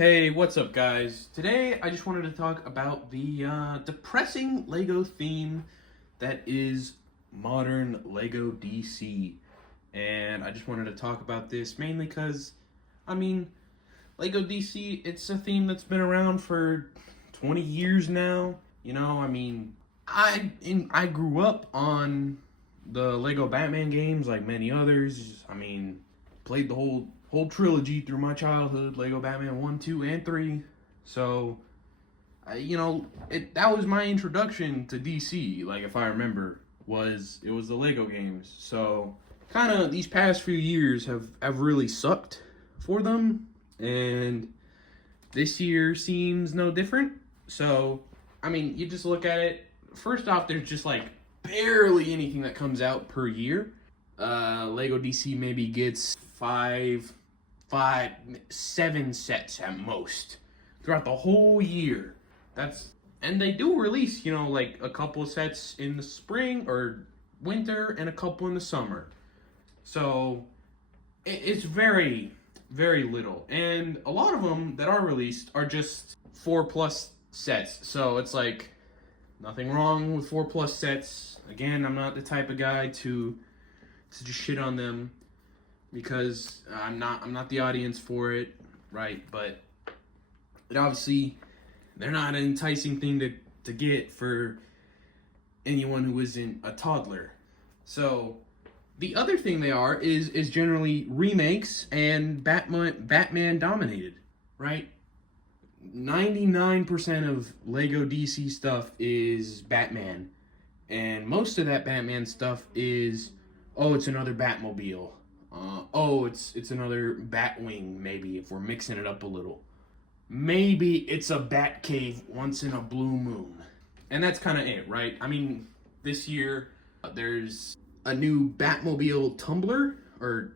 Hey, what's up, guys? Today I just wanted to talk about the depressing Lego theme that is modern Lego DC. And I just wanted to talk about this mainly because, I mean, Lego DC, it's a theme that's been around for 20 years now. I grew up on the Lego Batman games like many others. Played the whole trilogy through my childhood, Lego Batman 1, 2, and 3. So, that was my introduction to DC, like if I remember, it was the Lego games. So, kind of these past few years have really sucked for them, and this year seems no different. So, you just look at it. First off, there's just like barely anything that comes out per year. Lego DC maybe gets seven sets at most throughout the whole year. And they do release, like a couple of sets in the spring or winter and a couple in the summer. So it's very, very little. And a lot of them that are released are just 4+ sets. So it's like nothing wrong with 4+ sets. Again, I'm not the type of guy to just shit on them, because I'm not the audience for it, right? But they're not an enticing thing to get for anyone who isn't a toddler. So the other thing they are is generally remakes and Batman dominated, right? 99% of Lego DC stuff is Batman, and most of that Batman stuff is, oh, it's another Batmobile. It's another Batwing, maybe, if we're mixing it up a little. Maybe it's a Batcave once in a blue moon. And that's kind of it, right? This year, there's a new Batmobile tumbler, or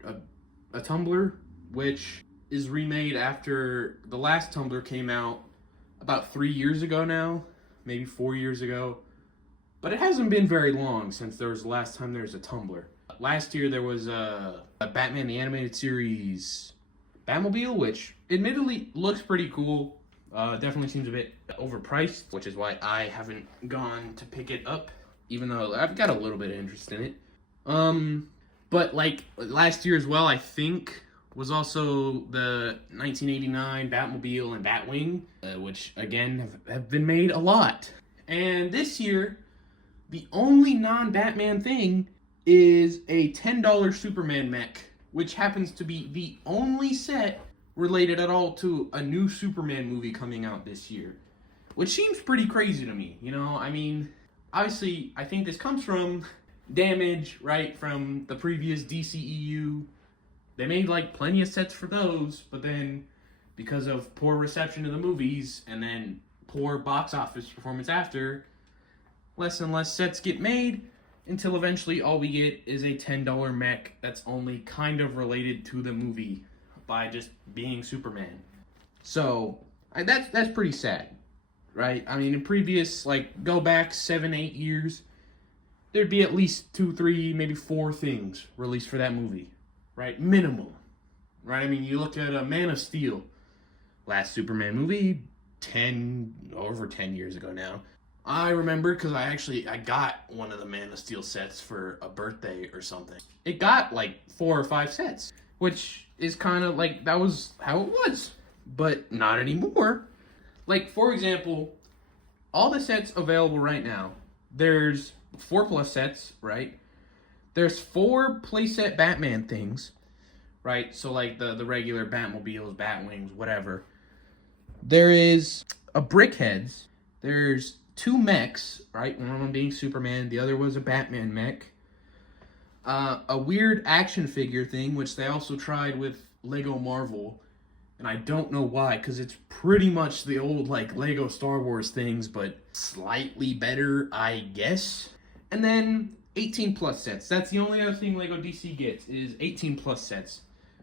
a tumbler, which is remade after the last tumbler came out about 3 years ago now, maybe 4 years ago. But it hasn't been very long since there was the last time there was a tumbler. Last year there was a Batman the Animated Series Batmobile, which admittedly looks pretty cool. Definitely seems a bit overpriced, which is why I haven't gone to pick it up, even though I've got a little bit of interest in it. But like last year as well, I think, was also the 1989 Batmobile and Batwing, which again have been made a lot. And this year, the only non-Batman thing is a $10 Superman mech, which happens to be the only set related at all to a new Superman movie coming out this year. Which seems pretty crazy to me, Obviously, I think this comes from damage, right, from the previous DCEU. They made, like, plenty of sets for those, but then, because of poor reception of the movies, and then poor box office performance after, less and less sets get made, until eventually all we get is a $10 mech that's only kind of related to the movie by just being Superman. So, that's pretty sad, right? In previous, go back 7-8 years, there'd be at least 2, 3, maybe 4 things released for that movie, right? Minimum, right? You look at Man of Steel, last Superman movie, over 10 years ago now. I remember because I got one of the Man of Steel sets for a birthday or something. It got like 4 or 5 sets, which is kind of like, that was how it was, but not anymore. Like, for example, all the sets available right now, there's 4+ sets, right? There's 4 playset Batman things, right? So like the regular Batmobiles, Batwings, whatever. There is a Brickheads. There's 2 mechs, right? One of them being Superman, the other was a Batman mech. A weird action figure thing, which they also tried with Lego Marvel, and I don't know why, because it's pretty much the old Lego Star Wars things, but slightly better, I guess. And then 18+ sets. That's the only other thing Lego DC gets, is 18+ sets.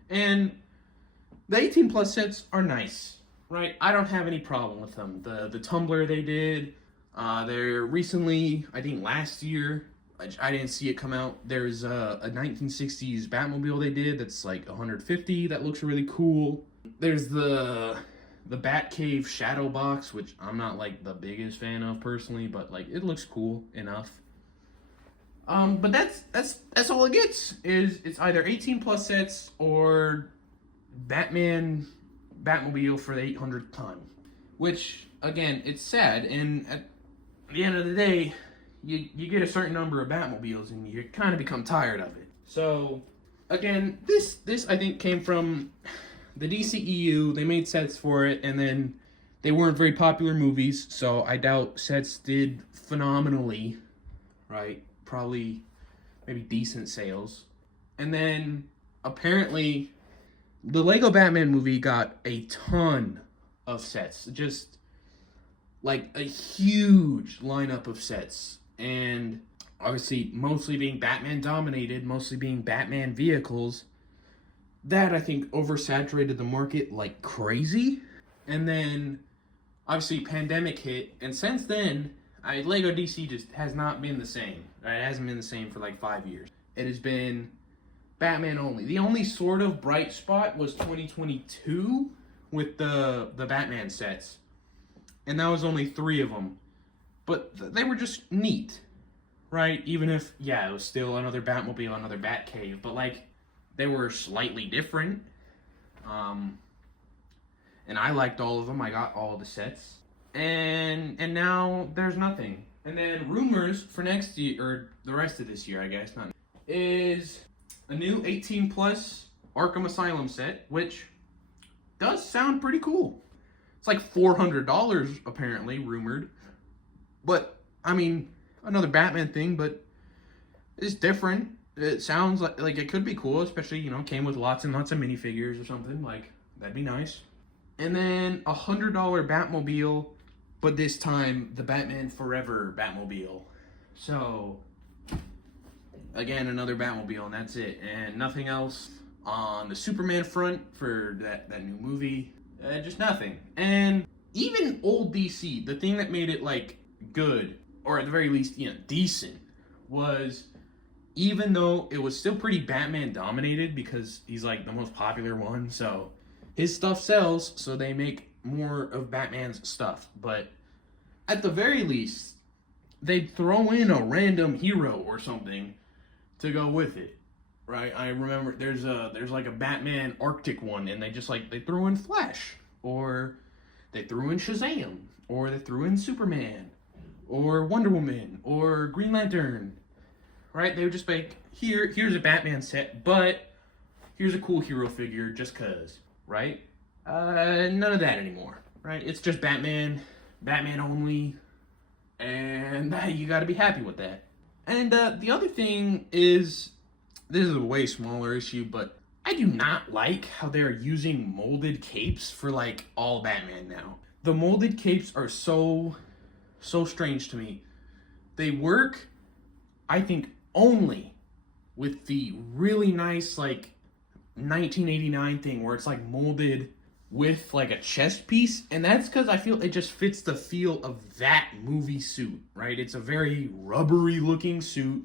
And the 18+ sets are nice, right? I don't have any problem with them. The tumbler they did. They're recently, I think last year, I didn't see it come out. There's a 1960s Batmobile they did that's like $150. That looks really cool. There's the the Batcave Shadow Box, which I'm not like the biggest fan of personally, but like it looks cool enough. But that's all it gets. Is it's either 18 plus sets or Batman Batmobile for the 800th time. Which again, it's sad, and at the end of the day, you get a certain number of Batmobiles and you kind of become tired of it. So again, this I think came from the DCEU. They made sets for it, and then they weren't very popular movies, so I doubt sets did phenomenally, right? Probably maybe decent sales. And then apparently the Lego Batman movie got a ton of sets, just like a huge lineup of sets, and obviously mostly being Batman dominated, mostly being Batman vehicles. That I think oversaturated the market like crazy. And then obviously pandemic hit, and since then Lego DC just has not been the same. Right? It hasn't been the same for like 5 years. It has been Batman only. The only sort of bright spot was 2022 with the Batman sets, and that was only 3 of them, but they were just neat, right? Even if it was still another Batmobile, another Batcave, but like they were slightly different. And I liked all of them. I got all the sets, and now there's nothing. And then rumors for next year, or the rest of this year, I guess, not, is a new 18 plus Arkham Asylum set, which does sound pretty cool. It's like $400 apparently, rumored. But I mean, another Batman thing, but it's different. It sounds like it could be cool, especially, came with lots and lots of minifigures or something. Like, that'd be nice. And then $100 Batmobile, but this time the Batman Forever Batmobile. So again, another Batmobile, and that's it, and nothing else on the Superman front for that new movie. Just nothing. And even old DC, the thing that made it like good, or at the very least decent, was even though it was still pretty Batman dominated because he's like the most popular one, so his stuff sells, so they make more of Batman's stuff. But at the very least, they'd throw in a random hero or something to go with it, right? I remember there's like a Batman Arctic one, and they threw in Flash, or they threw in Shazam, or they threw in Superman, or Wonder Woman, or Green Lantern, right? They would just like, here's a Batman set, but here's a cool hero figure just cause, right? None of that anymore, right? It's just Batman only, and you gotta be happy with that. And the other thing is, this is a way smaller issue, but I do not like how they're using molded capes for like all Batman now. The molded capes are so strange to me. They work, I think, only with the really nice like 1989 thing where it's like molded with like a chest piece, and that's because I feel it just fits the feel of that movie suit, right? It's a very rubbery looking suit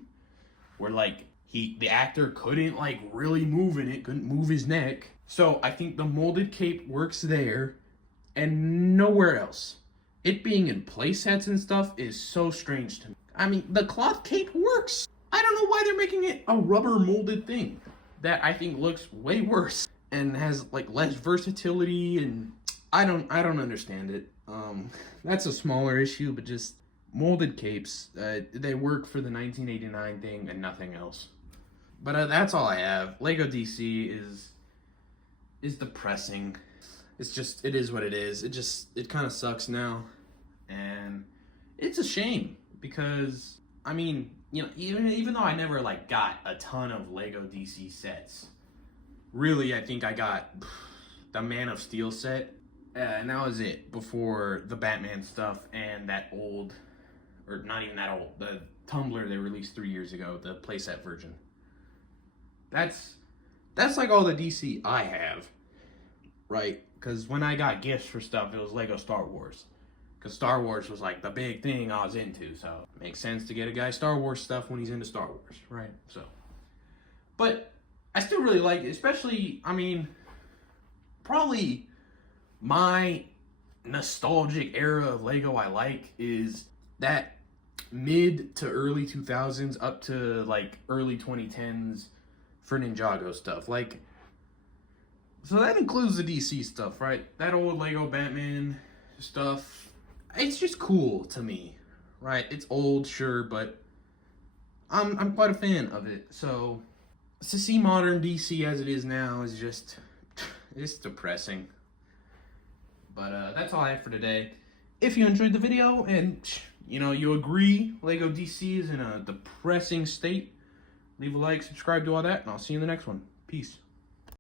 where like the actor couldn't like really move in it, couldn't move his neck. So I think the molded cape works there and nowhere else. It being in play sets and stuff is so strange to me. I mean, the cloth cape works. I don't know why they're making it a rubber molded thing that I think looks way worse and has like less versatility, and I don't understand it. That's a smaller issue, but just molded capes, they work for the 1989 thing and nothing else. But that's all I have. Lego DC is depressing. It is what it is. It kind of sucks now, and it's a shame because I mean, even though I never like got a ton of Lego DC sets, really I think I got the Man of Steel set, and that was it before the Batman stuff and that old, or not even that old, the Tumbler they released 3 years ago, the playset version. That's like all the DC I have, right? Because when I got gifts for stuff, it was Lego Star Wars. Because Star Wars was like the big thing I was into, so it makes sense to get a guy Star Wars stuff when he's into Star Wars, right? So, but I still really like it, especially, I mean, probably my nostalgic era of Lego I like is that mid to early 2000s up to like early 2010s for Ninjago stuff. Like, so that includes the DC stuff, right? That old Lego Batman stuff. It's just cool to me, right? It's old, sure, but I'm quite a fan of it. So to see modern DC as it is now is just it's depressing. But that's all I have for today. If you enjoyed the video and you agree Lego DC is in a depressing state, leave a like, subscribe, do all that, and I'll see you in the next one. Peace.